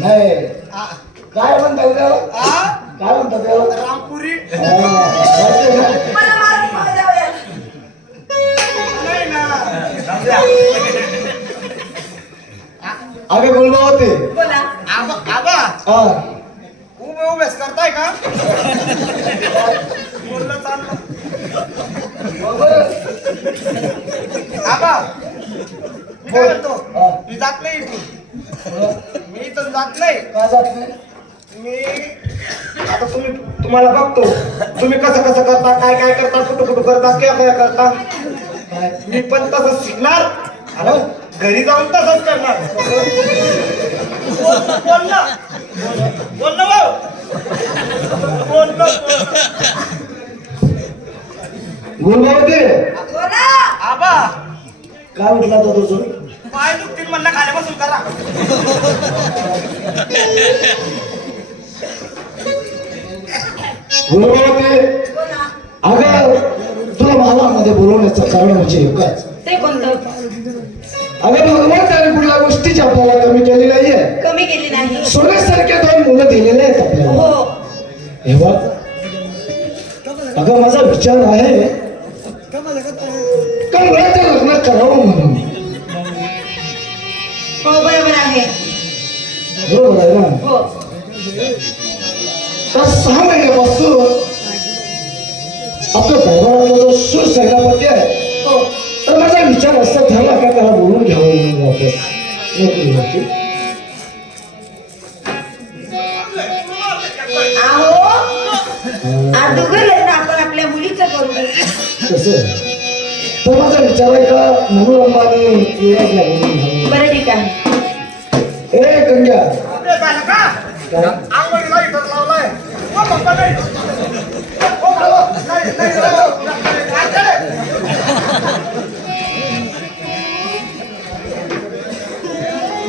नाही हो. काय म्हणतात? काय म्हणतात अगं गुलबावते बोला. आबा आबा. हा. उभे उभेच करताय का? बोललं चाललं आबा मी काय म्हणतो? हा. मी जात नाही इथून. मी इथून जात नाही. काय जात नाही? मी आता तुम्ही तुम्हाला बघतो. तुम्ही कसं कसं करता काय काय करता कुठं कुठं करता काय काय करता? मी पण तसंच शिकणार. आणि घरी जाऊन तसंच करणार. बोल बोल ना बोल ना. भाऊ बोल ना. आबा. काय म्हटलं आता तुझं? पाय दुखतील म्हणलं खाली बसून करा. बोला अगं तुला महालामध्ये बोलवण्याचं कारण म्हणजे एकच ते कोणतं? अगं भगवान त्याने कुठल्या गोष्टीची आपल्याला कमी केली नाहीये. कमी केली नाही. सोन्यासारखे दोन मुलं दिलेले आहेत आपल्याला. हो. हे बघ. अगं माझा विचार आहे का मुलाचं लग्न करावं म्हणून. हो बरोबर आहे. बरोबर आहे ना? हो. तर सहा महिन्यापासून आपल्या परिवारातला जो सुसैनापती आहे झाला का त्याला बोलून घ्यावं म्हणून वापस? अगोदर लग्न आपण आपल्या मुलीचं करू कसं? तर माझा विचार आहे का? म्हणून अंबानी बरं ठीक आहे. ए गंग्या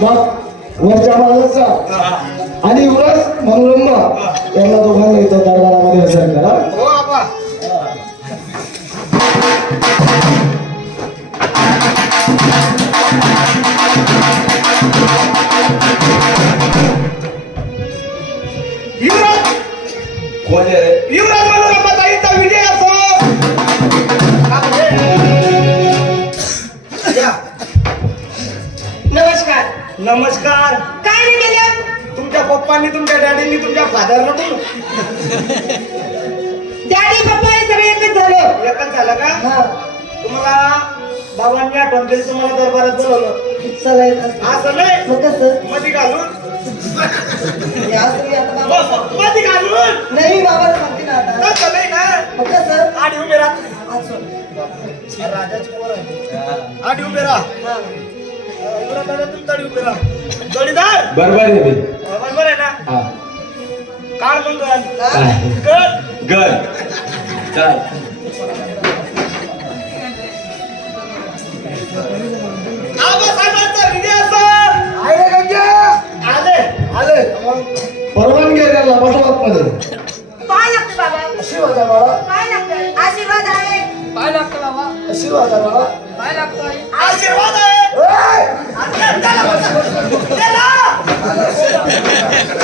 मग वरच्या मालाचा आणि युवराज मनोरंबा यांना दोघांना इथं दरबारामध्ये हजर करा हो युवराज! कोण युवराज! पप्पांनी तुमच्या डॅडींनी तुमच्या फादरला पण डॅडी पप्पा हे सगळे एकच झालं. एकच झालं का? हा. तुम्हाला बाबांनी आठवण केली तुम्हाला दरबारात बोलवलं. चला असं. नाही मग कसं? मध्ये घालून. बाबा. घालून. नाही बाबाला सांगते ना आता. तसं नाही ना. मग कसं? उभे राहा. राजाची पोर आहे आधी उभे राहा. जोडीदार! बरोबर आहे मी. बरोबर आहे ना? हा. काळ म्हणतो काय? गड गड चाल. परवानगी त्याला पाठवत मध्ये पाय लागते बाबा. आशीर्वाद आहे बाळा. लागतं. आशीर्वाद आहे. लागतं बाबा आशीर्वाद आहे बाळा. आशीर्वाद आहे. ¡Dale! ¡Dale!